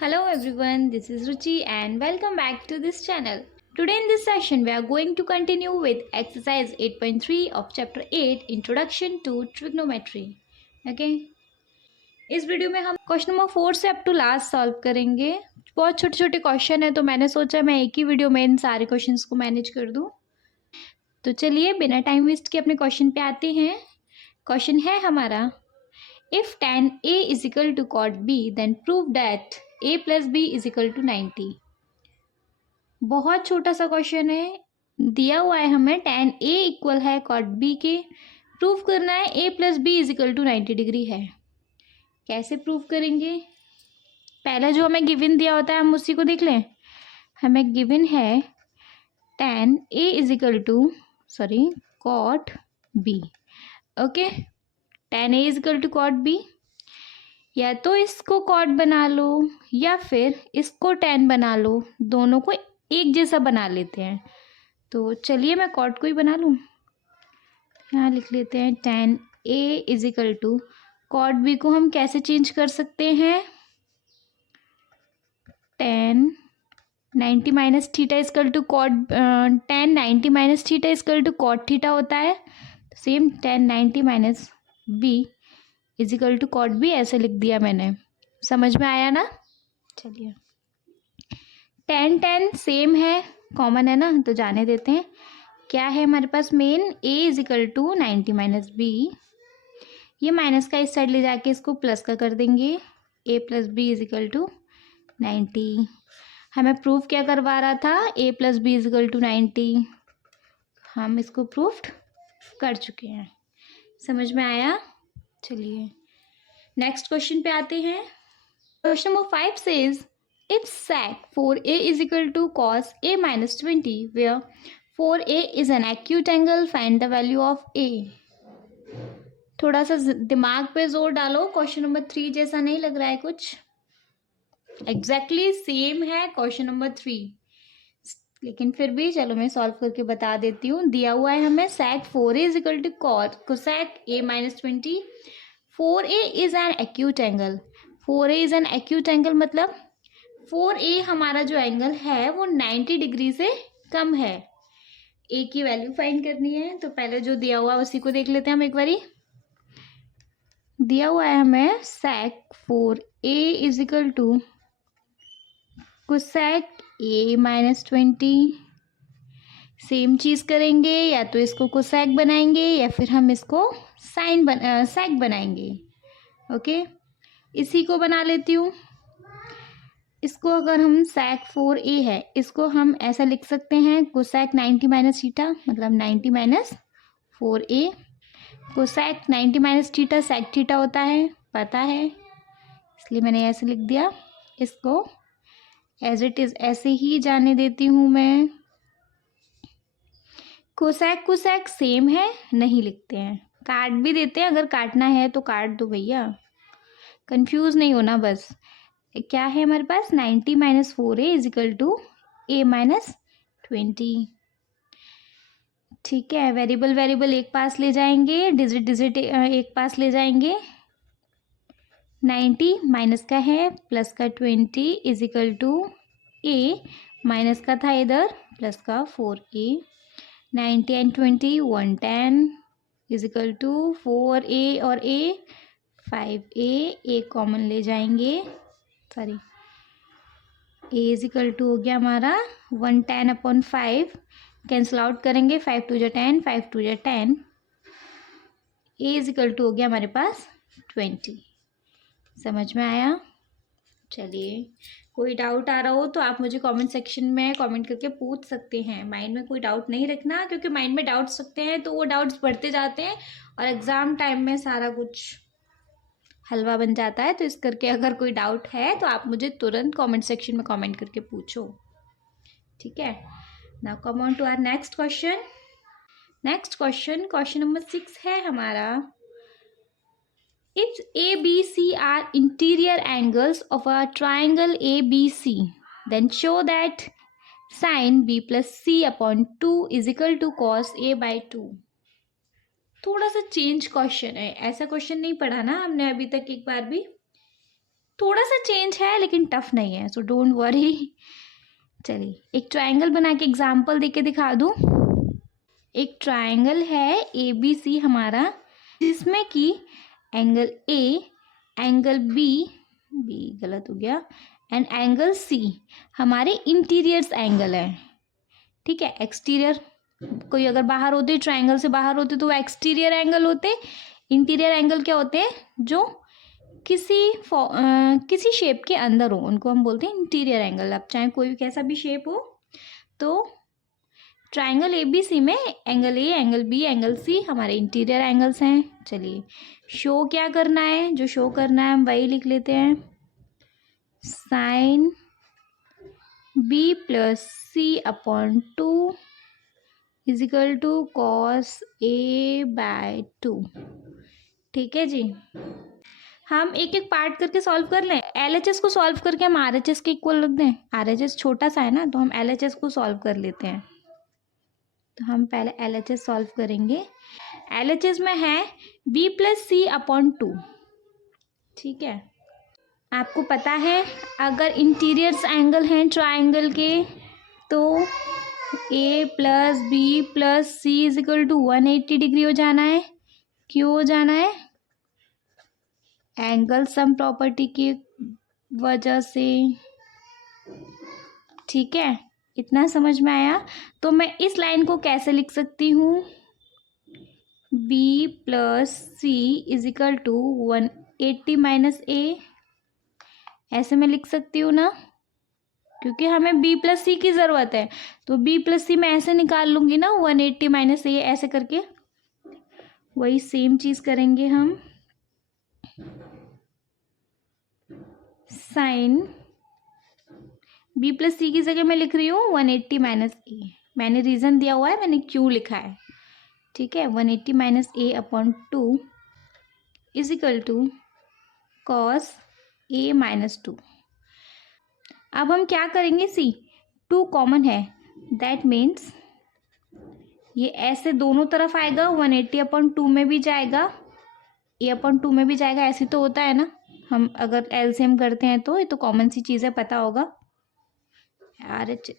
Hello everyone, this is Ruchi and welcome back to this channel. Today in this session we are going to continue with exercise 8.3 of chapter 8 Introduction to Trigonometry. Okay? इस video में हम question number 4 से up to last solve करेंगे। बहुत छोटे छोटे question है तो मैंने सोचा मैं एक ही वीडियो में इन सारे क्वेश्चंस को मैनेज कर दूं। तो चलिए बिना टाइम वेस्ट के अपने क्वेश्चन पे आते हैं। क्वेश्चन है हमारा If tan A is equal to cot B, then prove that A plus B is equal to 90. बहुत छोटा सा क्वेश्चन है, दिया हुआ है हमें tan A इक्वल है cot B के, प्रूव करना है A plus B is equal to 90 degree है। कैसे प्रूव करेंगे? पहले जो हमें गिवन दिया होता है हम उसी को देख लें। हमें गिवन है tan A is equal to cot B। Okay, tan A is equal to cot B. या तो इसको कॉट बना लो या फिर इसको tan बना लो, दोनों को एक जैसा बना लेते हैं। तो चलिए मैं कॉट को ही बना लूँ। यहाँ लिख लेते हैं tan A is equal to cot B को हम कैसे चेंज कर सकते हैं? tan 90 minus theta is equal to cot tan 90 minus theta is equal to cot theta होता है। Same tan 90 minus B is equal to cot B ऐसे लिख दिया मैंने। समझ में आया ना? चलिए tan सेम है, कॉमन है ना, तो जाने देते हैं। क्या है हमारे पास main? a is equal to 90 minus B. ये माइनस का इस साइड ले जाके इसको प्लस का कर देंगे। a plus B is equal to 90। हमें प्रूफ क्या करवा रहा था? a plus B is equal to 90। हम इसको प्रूफ कर चुके हैं। समझ में आया? चलिए नेक्स्ट क्वेश्चन पे आते हैं। Question number 5 says if sec 4a is equal to cos a minus 20 where 4a is an acute angle, find the value of a। थोड़ा सा दिमाग पे जोर डालो, क्वेश्चन नंबर 3 जैसा नहीं लग रहा है कुछ। एग्जैक्टली सेम है क्वेश्चन नंबर 3, लेकिन फिर भी चलो मैं सॉल्व करके बता देती हूँ। दिया हुआ है हमें sec 4a is equal to cosec a minus 20। 4a is an acute angle। 4a is an acute angle मतलब 4a हमारा जो एंगल है वो 90 डिग्री से कम है। a की वैल्यू फाइंड करनी है, तो पहले जो दिया हुआ है उसी को देख लेते हैं हम एक बारी। दिया हुआ है हमें sec 4a is equal to cosec a minus 20। Same चीज़ करेंगे, या तो इसको कोसेक बनाएंगे या फिर हम इसको सेक बनाएंगे। ओके, इसी को बना लेती हूँ। इसको अगर हम sec 4a है, इसको हम ऐसा लिख सकते हैं कोसेक 90 माइनस थीटा, मतलब 90 minus 4a। Cosec 90 minus theta sec theta होता है, पता है, इसलिए मैंने ऐसे लिख दिया। इसको एज इट इज़ ऐसे ही जाने देती हूँ मैं। कोसेक सेम है, नहीं लिखते हैं, काट भी देते हैं, अगर काटना है तो काट दो भैया, कंफ्यूज नहीं होना बस। क्या है हमारे पास? 90 minus 4a is equal to a minus 20। ठीक है, वेरिएबल एक पास ले जाएंगे, डिजिट एक पास ले जाएंगे। 90 माइनस का है, प्लस का 20 is equal to a, minus का था इधर, प्लस का 4a। 90 and 20 110 is equal to 4a और a 5a, a कॉमन ले जाएंगे, sorry a is equal to हो गया हमारा 110 अपॉन 5, कैंसिल आउट करेंगे, 5 2 जा 10, 5 2 जा 10, a इज इक्वल टू हो गया हमारे पास 20। समझ में आया? चलिए, कोई डाउट आ रहा हो तो आप मुझे कमेंट सेक्शन में कमेंट करके पूछ सकते हैं। माइंड में कोई डाउट नहीं रखना, क्योंकि माइंड में डाउट्स रखते हैं तो वो डाउट्स बढ़ते जाते हैं और एग्ज़ाम टाइम में सारा कुछ हलवा बन जाता है। तो इस करके अगर कोई डाउट है तो आप मुझे तुरंत कमेंट सेक्शन में कमेंट करके पूछो, ठीक है। Now come on to our next question. Question number 6 है हमारा। If ABC are interior angles of a triangle ABC, then show that sin B plus C upon 2 is equal to cos A by 2। थोड़ा सा change question है, ऐसा question नहीं पढ़ा ना हमने अभी तक एक बार भी, थोड़ा सा चेंज है लेकिन टफ नहीं है, सो डोंट वरी। चलिए एक ट्रायंगल बना के एग्जाम्पल देके दिखा दूँ। एक ट्रायंगल है ABC हमारा, जिसमें कि एंगल A, एंगल B गलत हो गया, एंड एंगल C हमारे इंटीरियर्स एंगल है। ठीक है, एक्सटीरियर कोई अगर बाहर होते, ट्रायंगल से बाहर होते तो वो एक्सटीरियर एंगल होते। इंटीरियर एंगल क्या होते हैं? जो किसी शेप के अंदर हो, उनको हम बोलते हैं इंटीरियर एंगल। अब चाहे कोई कैसा भी शेप हो, तो ट्रायंगल ABC में angle A, angle B, angle C हमारे इंटीरियर एंगल्स हैं। चलिए शो क्या करना है, जो शो करना है हम वही लिख लेते हैं। Sine B plus C upon 2 is equal to cos A by 2। ठीक है जी, हम एक एक पार्ट करके सॉल्व कर लें। LHS को सॉल्व करके हम RHS के इक्वल रख दें। RHS छोटा सा है ना, तो हम LHS को सॉल्व कर लेते हैं। तो हम पहले LHS सॉल्व करेंगे। LHS में है B प्लस C अपॉन 2। ठीक है, आपको पता है अगर इंटीरियर्स एंगल हैं ट्रायंगल के, तो A plus B plus C is equal to 180 degree हो जाना है। क्यों हो जाना है? एंगल सम प्रॉपर्टी की वजह से। ठीक है, इतना समझ में आया? तो मैं इस लाइन को कैसे लिख सकती हूँ? B plus C is equal to 180 minus A, ऐसे मैं लिख सकती हूँ ना, क्योंकि हमें B प्लस C की ज़रूरत है। तो B प्लस C मैं ऐसे निकाल लूँगी ना, 180 माइनस A ऐसे करके। वही सेम चीज़ करेंगे हम। साइन B प्लस C की जगह मैं लिख रही हूँ 180 माइनस A। मैंने रीज़न दिया हुआ है, मैंने क्यों लिखा है। ठीक है, 180 minus A upon 2 is equal to cos A minus 2। अब हम क्या करेंगे? सी 2 कॉमन है, दैट मीन्स ये ऐसे दोनों तरफ आएगा, 180 अपॉन 2 में भी जाएगा, A अपॉन 2 में भी जाएगा। ऐसे तो होता है ना, हम अगर LCM करते हैं तो ये तो कॉमन सी चीज़ है, पता होगा।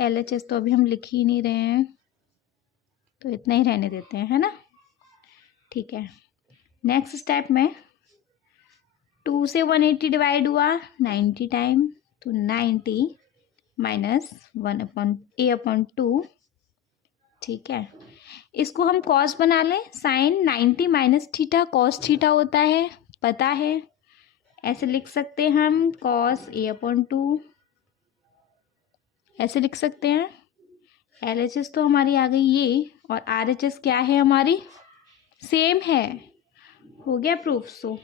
LHS तो अभी हम लिख ही नहीं रहे हैं, तो इतना ही रहने देते हैं, है ना। ठीक है, नेक्स्ट स्टेप में 2 से 180 डिवाइड हुआ 90 टाइम, तो 90 माइनस 1 अपॉन A अपॉन 2। ठीक है, इसको हम कॉस बना लें। Sine 90 minus theta cos theta होता है, पता है। ऐसे लिख सकते हैं हम, कॉस A अपॉन 2 ऐसे लिख सकते हैं। LHS तो हमारी आ गई ये, और RHS क्या है हमारी? सेम है। हो गया प्रूफ। सो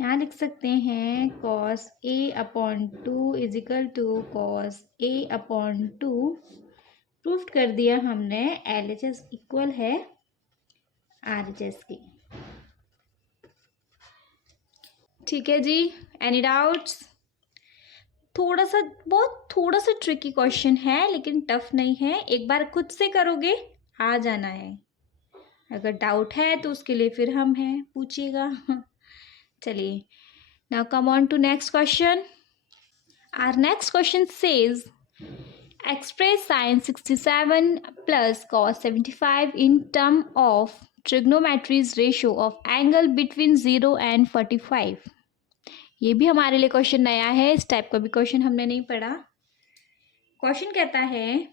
यहाँ लिख सकते हैं cos A upon 2 is equal to cos A upon 2। Proof कर दिया हमने, LHS इक्वल है RHS की। ठीक है जी, एनी डाउट्स? थोड़ा सा ट्रिकी क्वेश्चन है, लेकिन टफ नहीं है। एक बार खुद से करोगे आ जाना है। अगर डाउट है तो उसके लिए फिर हम हैं, पूछिएगा। चलिए, now come on to next question. Our next question says express sin 67 plus cos 75 in term of trigonometry's ratio of angle between 0 and 45। ये भी हमारे लिए क्वेश्चन नया है, इस टाइप का भी क्वेश्चन हमने नहीं पढ़ा। क्वेश्चन कहता है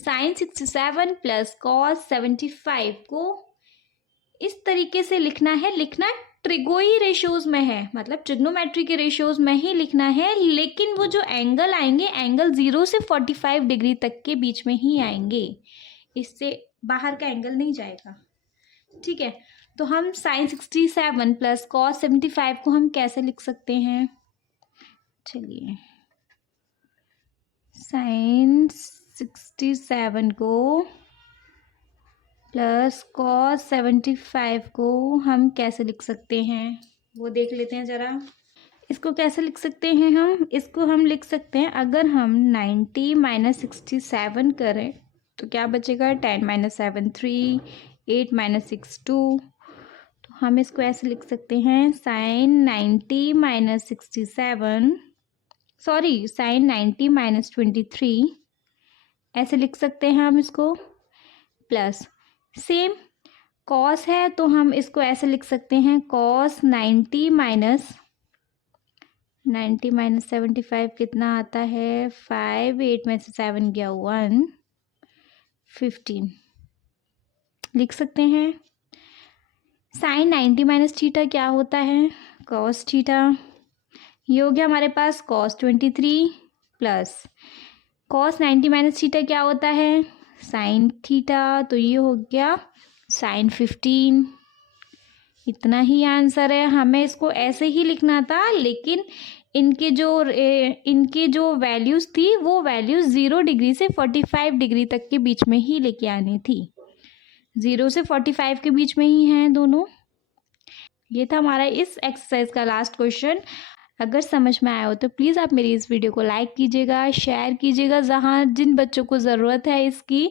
sin 67 प्लस cos 75 को इस तरीके से लिखना है। लिखना ट्रिगोई रेशियोज में है, मतलब ट्रिग्नोमेट्री के रेशियोज में ही लिखना है, लेकिन वो जो एंगल आएंगे, एंगल 0 से 45 डिग्री तक के बीच में ही आएंगे, इससे बाहर का एंगल नहीं जाएगा। ठीक है, तो हम साइन 67 प्लस कॉस 75 को हम कैसे लिख सकते हैं? चलिए, साइन 67 को प्लस कॉस 75 को हम कैसे लिख सकते हैं, वो देख लेते हैं ज़रा। इसको कैसे लिख सकते हैं हम? इसको हम लिख सकते हैं, अगर हम 90 माइनस 67 करें तो क्या बचेगा? 10 माइनस 7 3, 8 माइनस 6 2। तो हम इसको ऐसे लिख सकते हैं sine 90 minus 67, sorry sine 90 minus 23, ऐसे लिख सकते हैं हम इसको। प्लस सेम कॉस है तो हम इसको ऐसे लिख सकते हैं कॉस 90 माइनस 75 कितना आता है 5, 8 में से 7 गया 1, 15 लिख सकते हैं। साइन 90 माइनस थीटा क्या होता है कॉस थीटा, ये हो गया हमारे पास cos 23 plus cos 90 minus theta क्या होता है साइन थीटा, तो ये हो गया साइन 15। इतना ही आंसर है। हमें इसको ऐसे ही लिखना था, लेकिन इनके जो वैल्यूज़ थी वो वैल्यूज़ 0 डिग्री से 45 डिग्री तक के बीच में ही लेके आनी थी। 0 से 45 के बीच में ही हैं दोनों। ये था हमारा इस एक्सरसाइज का लास्ट क्वेश्चन। अगर समझ में आया हो तो प्लीज़ आप मेरी इस वीडियो को लाइक कीजिएगा, शेयर कीजिएगा जहाँ जिन बच्चों को ज़रूरत है इसकी,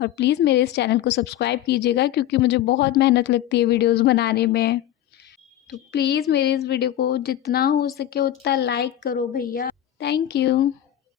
और प्लीज़ मेरे इस चैनल को सब्सक्राइब कीजिएगा क्योंकि मुझे बहुत मेहनत लगती है वीडियोस बनाने में। तो प्लीज़ मेरे इस वीडियो को जितना हो सके उतना लाइक करो भैया। Thank you.